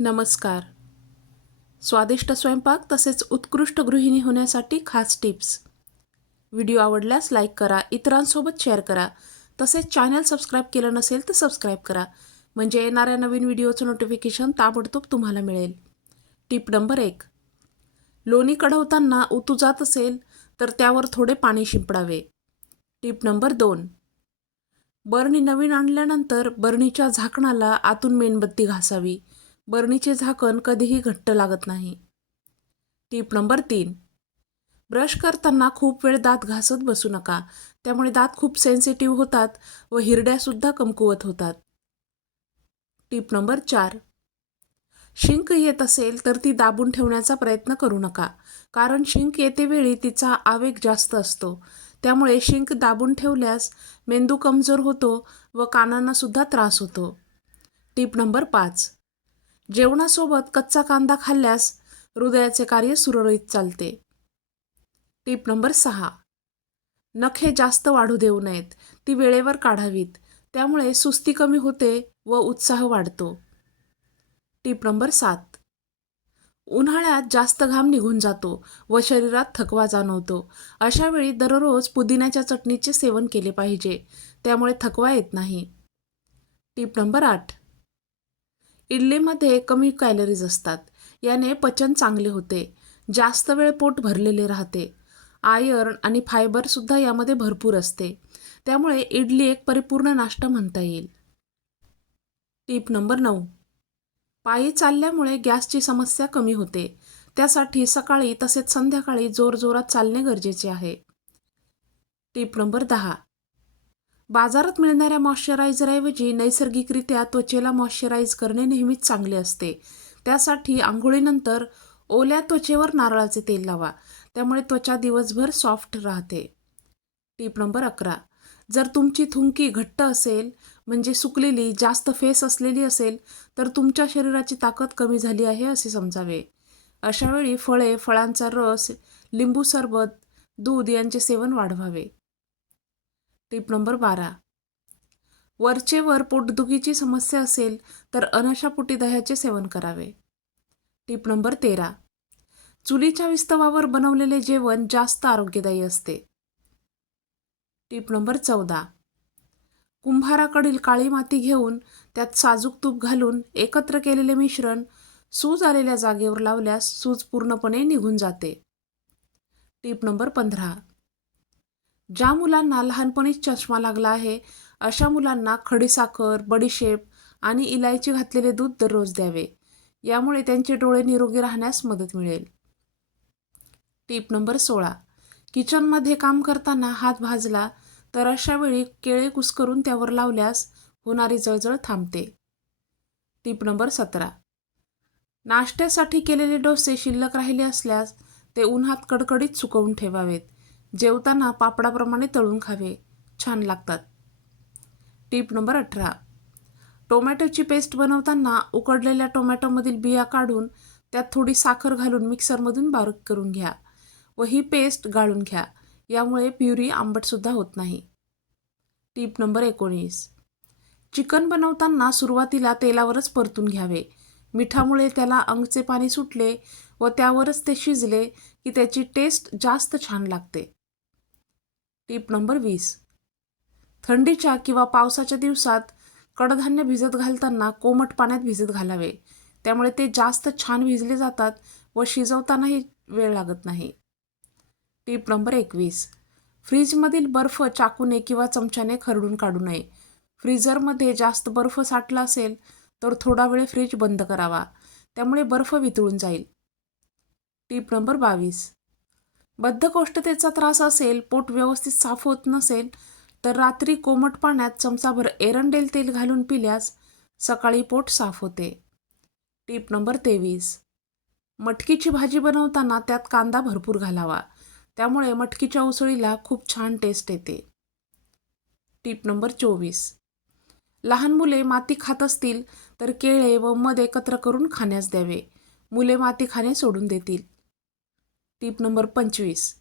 नमस्कार. स्वादिष्ट स्वयंपाक तसेच उत्कृष्ट गृहिणी होण्यासाठी खास टिप्स. व्हिडिओ आवडल्यास लाईक करा इतरांसोबत शेअर करा. तसेच चॅनल सबस्क्राईब केलं नसेल तर सबस्क्राईब करा. म्हणजे येणाऱ्या नवीन व्हिडिओचं नोटिफिकेशन ताबडतोब तुम्हाला मिळेल. टिप नंबर एक. लोणी कढवताना उतू जात असेल तर त्यावर थोडे पाणी शिंपडावे. टिप नंबर दोन. बरणी नवीन आणल्यानंतर बरणीच्या झाकणाला आतून मेणबत्ती घासावी. बरणीचे झाकण कधीही घट्ट लागत नाही. टीप नंबर तीन. ब्रश करताना खूप वेळ दात घासत बसू नका. त्यामुळे दात खूप सेन्सिटिव्ह होतात व हिरड्यासुद्धा कमकुवत होतात. टीप नंबर चार. शिंक येत असेल तर ती दाबून ठेवण्याचा प्रयत्न करू नका. कारण शिंक येते वेळी तिचा आवेग जास्त असतो. त्यामुळे शिंक दाबून ठेवल्यास मेंदू कमजोर होतो व कानांनासुद्धा त्रास होतो. टीप नंबर पाच. जेवणासोबत कच्चा कांदा खाल्ल्यास हृदयाचे कार्य सुरळीत चालते. टीप नंबर सहा. नखे जास्त वाढू देऊ नयेत. ती वेळेवर काढावीत. त्यामुळे सुस्ती कमी होते व उत्साह वाढतो. टीप नंबर सात. उन्हाळ्यात जास्त घाम निघून जातो व शरीरात थकवा जाणवतो. अशावेळी दररोज पुदिन्याच्या चटणीचे सेवन केले पाहिजे. त्यामुळे थकवा येत नाही. टीप नंबर आठ. इडलीमध्ये कमी कॅलरीज असतात. याने पचन चांगले होते. जास्त वेळ पोट भरलेले राहते. आयर्न आणि फायबरसुद्धा यामध्ये भरपूर असते. त्यामुळे इडली एक परिपूर्ण नाश्ता म्हणता येईल. टीप नंबर नऊ. पायी चालल्यामुळे गॅसची समस्या कमी होते. त्यासाठी सकाळी तसेच संध्याकाळी जोरजोरात चालणे गरजेचे आहे. टीप नंबर दहा. बाजारात मिळणाऱ्या मॉइश्चरायझरऐवजी नैसर्गिकरित्या त्वचेला मॉइश्चराईज करणे नेहमीच चांगले असते. त्यासाठी आंघोळीनंतर ओल्या त्वचेवर नारळाचे तेल लावा. त्यामुळे त्वचा दिवसभर सॉफ्ट राहते. टीप नंबर अकरा. जर तुमची थुंकी घट्ट असेल म्हणजे सुकलेली जास्त फेस असलेली असेल तर तुमच्या शरीराची ताकद कमी झाली आहे असे समजावे. अशावेळी फळे फळांचा रस लिंबू सरबत दूध यांचे सेवन वाढवावे. टीप नंबर बारा. वरचे वर पोटदुखीची समस्या असेल तर अनशापोटी दह्याचे सेवन करावे. टीप नंबर तेरा. चुलीच्या विस्तवावर बनवलेले जेवण जास्त आरोग्यदायी असते. टीप नंबर चौदा. कुंभाराकडील काळी माती घेऊन त्यात साजूक तूप घालून एकत्र केलेले मिश्रण सूज आलेल्या जागेवर लावल्यास सूज पूर्णपणे निघून जाते. टीप नंबर पंधरा. ज्या मुलांना लहानपणीच चष्मा लागला आहे अशा मुलांना खडीसाखर बडीशेप आणि इलायची घातलेले दूध दररोज द्यावे. यामुळे त्यांचे डोळे निरोगी राहण्यास मदत मिळेल. टीप नंबर सोळा. किचनमध्ये काम करताना हात भाजला तर अशा वेळी केळे कुस्करून त्यावर लावल्यास होणारी जळजळ थांबते. टीप नंबर सतरा. नाश्त्यासाठी केलेले डोसे शिल्लक राहिले असल्यास ते उन्हात कडकडीत सुकवून ठेवावेत. जेवताना पापडाप्रमाणे तळून खावे. छान लागतात. टीप नंबर अठरा. टोमॅटोची पेस्ट बनवताना उकडलेल्या टोमॅटोमधील बिया काढून त्यात थोडी साखर घालून मिक्सरमधून बारीक करून घ्या व ही पेस्ट गाळून घ्या. यामुळे प्युरी आंबटसुद्धा होत नाही. टीप नंबर एकोणीस. चिकन बनवताना सुरुवातीला तेलावरच परतून घ्यावे. मिठामुळे त्याला अंगचे पाणी सुटले व त्यावरच ते शिजले की त्याची टेस्ट जास्त छान लागते. टीप नंबर वीस. थंडीच्या किंवा पावसाच्या दिवसात कडधान्य भिजत घालताना कोमट पाण्यात भिजत घालावे. त्यामुळे ते जास्त छान भिजले जातात व शिजवतानाही वेळ लागत नाही. टीप नंबर एकवीस. फ्रीजमधील बर्फ चाकूने किंवा चमच्याने खरडून काढू नये. फ्रीजरमध्ये जास्त बर्फ साठला असेल तर थोडा वेळ फ्रीज बंद करावा. त्यामुळे बर्फ वितळून जाईल. टीप नंबर बावीस. बद्धकोष्ठतेचा त्रास असेल पोट व्यवस्थित साफ होत नसेल तर रात्री कोमट पाण्यात चमचाभर एरंडेल तेल घालून पिल्यास सकाळी पोट साफ होते. टीप नंबर तेवीस. मटकीची भाजी बनवताना त्यात कांदा भरपूर घालावा. त्यामुळे मटकीच्या उसळीला खूप छान टेस्ट येते. टीप नंबर चोवीस. लहान मुले माती खात असतील तर केळे व मध एकत्र करून खाण्यास द्यावे. मुले माती खाणे सोडून देतील. टीप नंबर पंचवीस.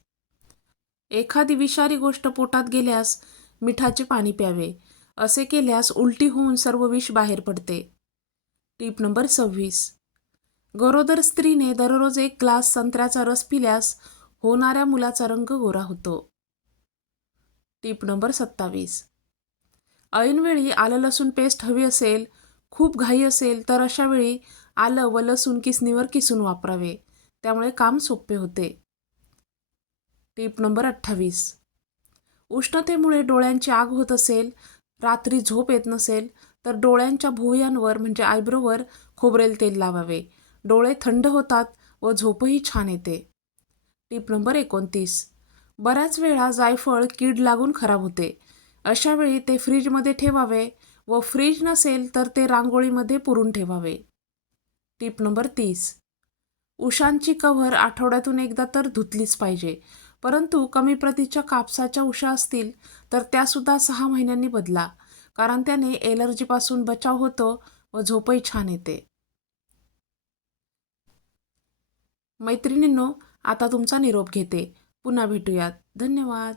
एखादी विषारी गोष्ट पोटात गेल्यास मिठाचे पाणी प्यावे. असे केल्यास उलटी होऊन सर्व विष बाहेर पडते. टीप नंबर सव्वीस. गरोदर स्त्रीने दररोज एक ग्लास संत्र्याचा रस पिल्यास होणाऱ्या मुलाचा रंग गोरा होतो. टीप नंबर सत्तावीस. ऐनवेळी आलं लसूण पेस्ट हवी असेल खूप घाई असेल तर अशावेळी आलं व लसूण किसणीवर किसून वापरावे. त्यामुळे काम सोपे होते. टीप नंबर अठ्ठावीस. उष्णतेमुळे डोळ्यांची आग होत असेल रात्री झोप येत नसेल तर डोळ्यांच्या भुवयांवर म्हणजे आयब्रोवर खोबरेल तेल लावावे. डोळे थंड होतात व झोपही छान येते. टीप नंबर एकोणतीस. बऱ्याच वेळा जायफळ कीड लागून खराब होते. अशा वेळी ते फ्रीजमध्ये ठेवावे व फ्रीज नसेल तर ते रांगोळीमध्ये पुरून ठेवावे. टीप नंबर तीस. उशांची कव्हर आठवड्यातून एकदा तर धुतलीच पाहिजे. परंतु कमी प्रतीच्या कापसाच्या उशा असतील तर त्यासुद्धा सहा महिन्यांनी बदला कारण त्याने एलर्जीपासून बचाव होतो व झोपही छान येते. मैत्रिणींनो आता तुमचा निरोप घेते. पुन्हा भेटूयात. धन्यवाद.